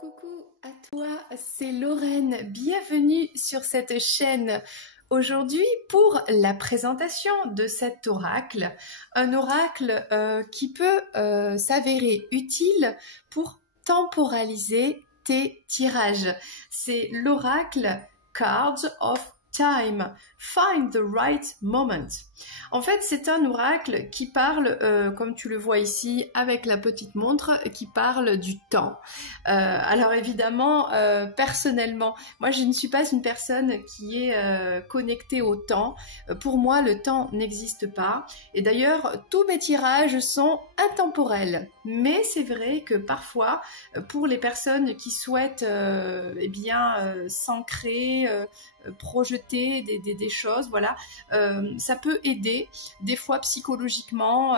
Coucou à toi, c'est Lorraine, bienvenue sur cette chaîne. Aujourd'hui pour la présentation de cet oracle, un oracle qui peut s'avérer utile pour temporaliser tes tirages. C'est l'oracle Cards of Time, Find the Right Moment. En fait, c'est un oracle qui parle, comme tu le vois ici, avec la petite montre, qui parle du temps. Alors évidemment, personnellement, moi je ne suis pas une personne qui est connectée au temps. Pour moi, le temps n'existe pas. Et d'ailleurs, tous mes tirages sont intemporels. Mais c'est vrai que parfois, pour les personnes qui souhaitent s'ancrer, projeter des choses, voilà, ça peut aider des fois psychologiquement,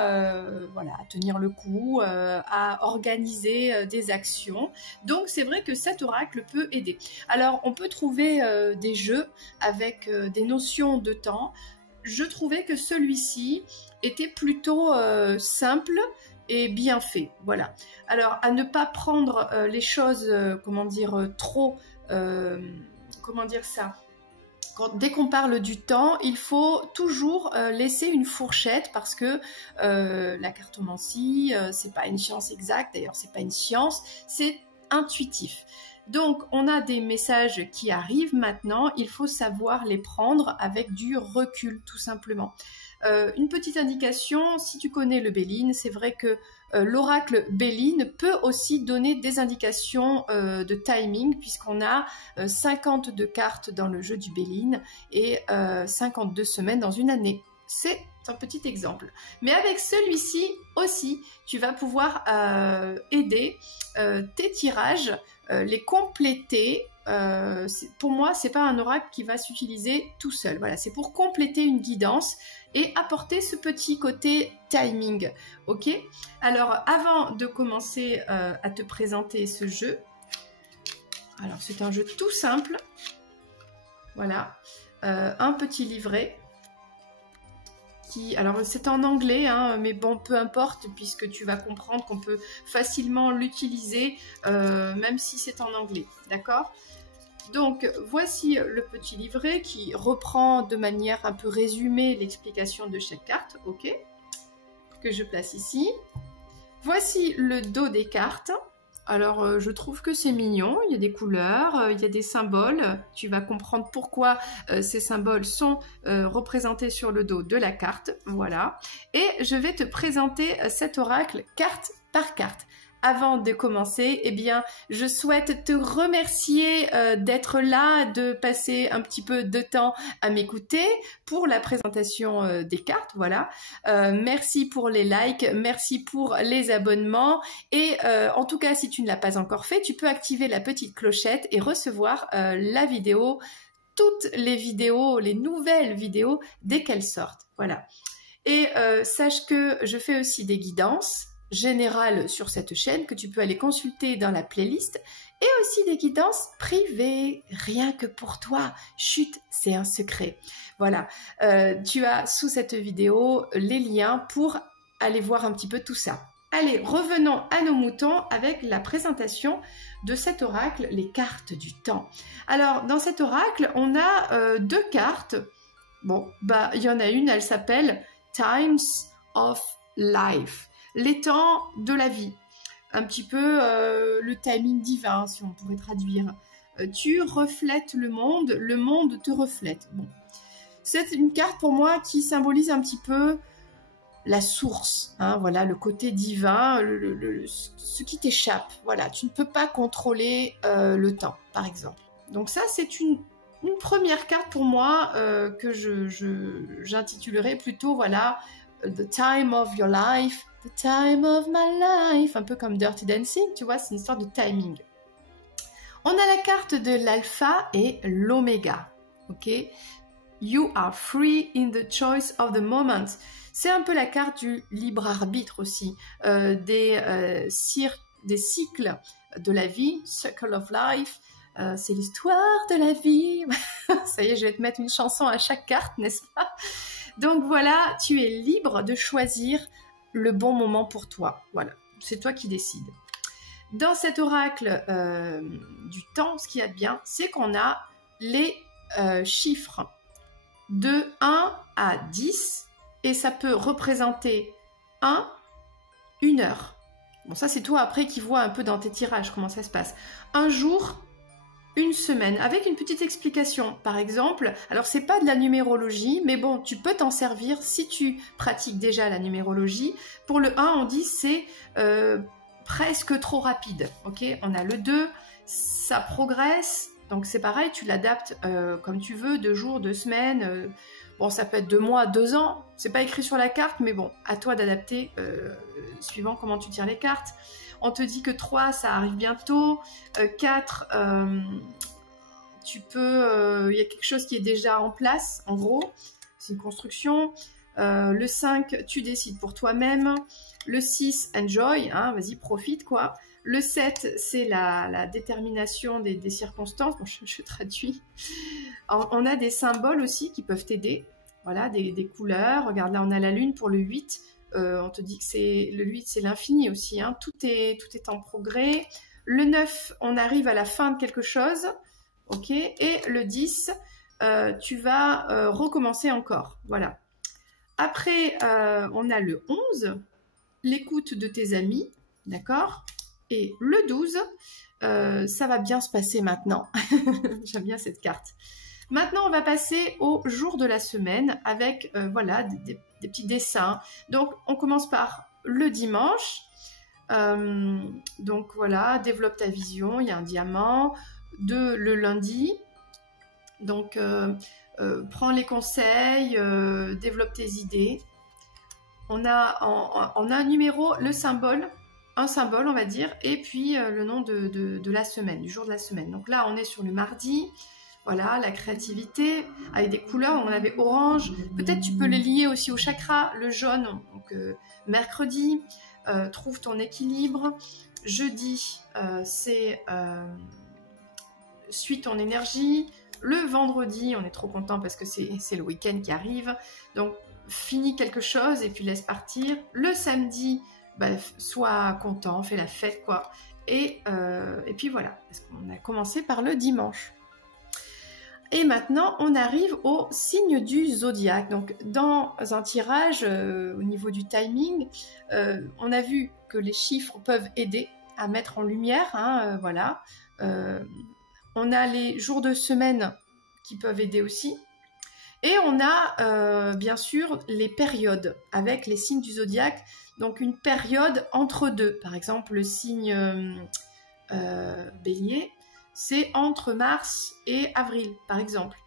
voilà, à tenir le coup, à organiser des actions. Donc c'est vrai que cet oracle peut aider. Alors on peut trouver des jeux avec des notions de temps. Je trouvais que celui-ci était plutôt simple et bien fait, voilà. Alors à ne pas prendre les choses, comment dire, trop, comment dire ça, dès qu'on parle du temps, il faut toujours laisser une fourchette parce que la cartomancie, c'est pas une science exacte, d'ailleurs c'est pas une science, c'est intuitif. Donc on a des messages qui arrivent maintenant, il faut savoir les prendre avec du recul tout simplement. Une petite indication, si tu connais le Béline, c'est vrai que l'oracle Béline peut aussi donner des indications de timing puisqu'on a 52 cartes dans le jeu du Béline et 52 semaines dans une année. C'est un petit exemple. Mais avec celui-ci aussi, tu vas pouvoir aider tes tirages, les compléter. Pour moi, c'est pas un oracle qui va s'utiliser tout seul. Voilà, c'est pour compléter une guidance et apporter ce petit côté timing. Ok? Alors, avant de commencer à te présenter ce jeu, alors c'est un jeu tout simple. Voilà, un petit livret. Alors c'est en anglais, hein, mais bon, peu importe, puisque tu vas comprendre qu'on peut facilement l'utiliser, même si c'est en anglais, d'accord? Donc voici le petit livret qui reprend de manière un peu résumée l'explication de chaque carte, ok? Que je place ici. Voici le dos des cartes. Alors, je trouve que c'est mignon, il y a des couleurs, il y a des symboles. Tu vas comprendre pourquoi ces symboles sont représentés sur le dos de la carte. Voilà. Et je vais te présenter cet oracle carte par carte. Avant de commencer, eh bien, je souhaite te remercier d'être là, de passer un petit peu de temps à m'écouter pour la présentation des cartes, voilà. Merci pour les likes, merci pour les abonnements et en tout cas, si tu ne l'as pas encore fait, tu peux activer la petite clochette et recevoir la vidéo, toutes les vidéos, les nouvelles vidéos dès qu'elles sortent, voilà. Et sache que je fais aussi des guidances générale sur cette chaîne que tu peux aller consulter dans la playlist et aussi des guidances privées, rien que pour toi. Chut, c'est un secret. Voilà, tu as sous cette vidéo les liens pour aller voir un petit peu tout ça. Allez, revenons à nos moutons avec la présentation de cet oracle, les cartes du temps. Alors, dans cet oracle, on a deux cartes. Bon, bah, il y en a une, elle s'appelle Times of Life. Les temps de la vie, un petit peu le timing divin, si on pourrait traduire. Tu reflètes le monde te reflète. Bon. C'est une carte pour moi qui symbolise un petit peu la source, hein, voilà, le côté divin, ce qui t'échappe. Voilà, tu ne peux pas contrôler le temps, par exemple. Donc ça, c'est une première carte pour moi que j'intitulerai plutôt, voilà, The Time of Your Life, The Time of My Life, un peu comme Dirty Dancing, tu vois, c'est une histoire de timing. On a la carte de l'alpha et l'oméga, ok? You are free in the choice of the moment. C'est un peu la carte du libre arbitre aussi, des cycles de la vie, Circle of Life, c'est l'histoire de la vie. Ça y est, je vais te mettre une chanson à chaque carte, n'est-ce pas? Donc voilà, tu es libre de choisir le bon moment pour toi. Voilà, c'est toi qui décides. Dans cet oracle du temps, ce qu'il y a de bien, c'est qu'on a les chiffres de 1 à 10 et ça peut représenter 1, 1 heure. Bon, ça c'est toi après qui vois un peu dans tes tirages comment ça se passe. Un jour, une semaine, avec une petite explication. Par exemple, alors c'est pas de la numérologie, mais bon, tu peux t'en servir si tu pratiques déjà la numérologie. Pour le 1, on dit c'est presque trop rapide. Ok, on a le 2, ça progresse. Donc c'est pareil, tu l'adaptes comme tu veux, 2 jours, 2 semaines. Bon, ça peut être 2 mois, 2 ans. C'est pas écrit sur la carte, mais bon, à toi d'adapter suivant comment tu tires les cartes. On te dit que 3, ça arrive bientôt. 4, tu peux... y a quelque chose qui est déjà en place, en gros. C'est une construction. Le 5, tu décides pour toi-même. Le 6, enjoy, hein, vas-y, profite, quoi. Le 7, c'est la détermination des circonstances. Bon, je traduis. On a des symboles aussi qui peuvent t'aider. Voilà, des couleurs. Regarde, là, on a la lune pour le 8. On te dit que le 8, c'est l'infini aussi. Hein. Tout est en progrès. Le 9, on arrive à la fin de quelque chose. Ok. Et le 10, tu vas recommencer encore. Voilà. Après, on a le 11, l'écoute de tes amis. D'accord. Et le 12, ça va bien se passer maintenant. J'aime bien cette carte. Maintenant, on va passer au jour de la semaine avec voilà, des petits dessins. Donc, on commence par le dimanche. Donc, voilà, développe ta vision. Il y a un diamant. Le lundi. Donc, prends les conseils, développe tes idées. On a un numéro, le symbole. Un symbole, on va dire, et puis le nom de la semaine, du jour de la semaine. Donc là, on est sur le mardi. Voilà, la créativité, avec des couleurs, on avait orange. Peut-être tu peux les lier aussi au chakra, le jaune. Donc mercredi, trouve ton équilibre. Jeudi, c'est suis ton énergie. Le vendredi, on est trop content parce que c'est le week-end qui arrive. Donc finis quelque chose et puis laisse partir. Le samedi, bah, sois content, fais la fête, quoi. Et puis voilà, parce qu'on a commencé par le dimanche. Et maintenant, on arrive au signe du zodiaque. Donc, dans un tirage, au niveau du timing, on a vu que les chiffres peuvent aider à mettre en lumière. Hein, voilà. On a les jours de semaine qui peuvent aider aussi. Et on a, bien sûr, les périodes avec les signes du zodiaque. Donc, une période entre deux. Par exemple, le signe bélier, c'est entre mars et avril, par exemple.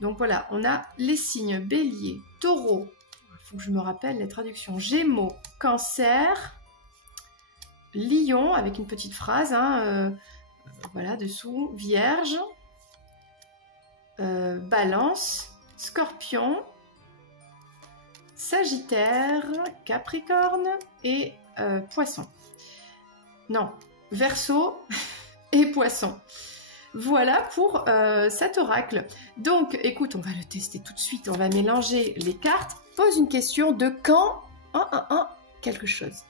Donc voilà, on a les signes bélier, taureau, il faut que je me rappelle les traductions, gémeaux, cancer, lion, avec une petite phrase, hein, voilà, dessous, vierge, balance, scorpion, sagittaire, capricorne et poisson. Non, verseau et poisson. Voilà pour cet oracle. Donc, écoute, on va le tester tout de suite. On va mélanger les cartes. Pose une question de quand quelque chose.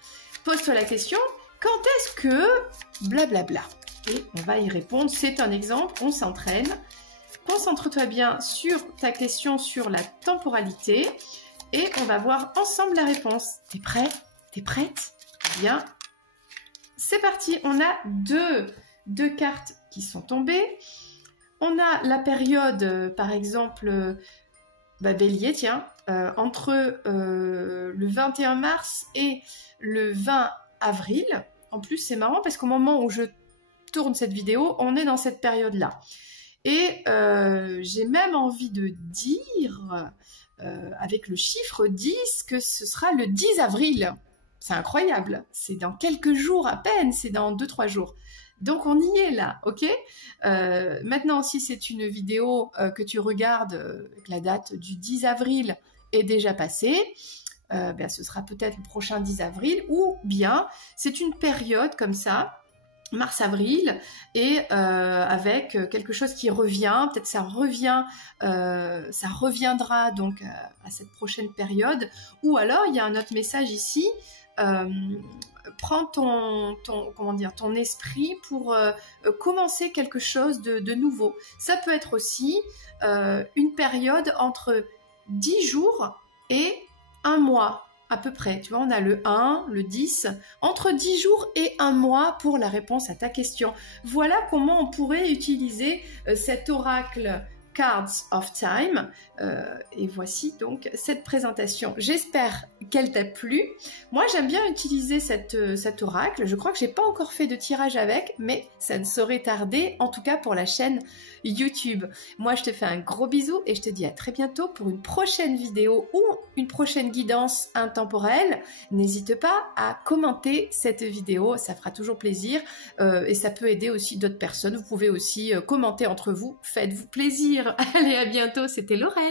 Pose-toi la question, quand est-ce que blablabla. Et on va y répondre. C'est un exemple, on s'entraîne. Concentre-toi bien sur ta question sur la temporalité. Et on va voir ensemble la réponse. T'es prêt? T'es prête? Bien. C'est parti. On a deux cartes qui sont tombées. On a la période, par exemple, bélier, tiens, entre le 21 mars et le 20 avril. En plus, c'est marrant parce qu'au moment où je tourne cette vidéo, on est dans cette période-là. Et j'ai même envie de dire, avec le chiffre 10, que ce sera le 10 avril. C'est incroyable. C'est dans quelques jours à peine, c'est dans 2-3 jours. Donc, on y est là, ok? Maintenant, si c'est une vidéo que tu regardes, que la date du 10 avril est déjà passée, ce sera peut-être le prochain 10 avril, ou bien c'est une période comme ça, mars-avril, et avec quelque chose qui revient, peut-être ça reviendra donc à cette prochaine période, ou alors il y a un autre message ici, prends comment dire, ton esprit pour commencer quelque chose de nouveau. Ça peut être aussi une période entre 10 jours et un mois à peu près. Tu vois, on a le 1, le 10, entre 10 jours et un mois pour la réponse à ta question. Voilà comment on pourrait utiliser cet oracle Cards of Time. Et voici donc cette présentation. J'espère qu'elle t'a plu. Moi, j'aime bien utiliser cet oracle. Je crois que j'ai pas encore fait de tirage avec, mais ça ne saurait tarder, en tout cas pour la chaîne YouTube. Moi, je te fais un gros bisou et je te dis à très bientôt pour une prochaine vidéo ou une prochaine guidance intemporelle. N'hésite pas à commenter cette vidéo, ça fera toujours plaisir et ça peut aider aussi d'autres personnes. Vous pouvez aussi commenter entre vous. Faites-vous plaisir. Allez, à bientôt, c'était Lorraine.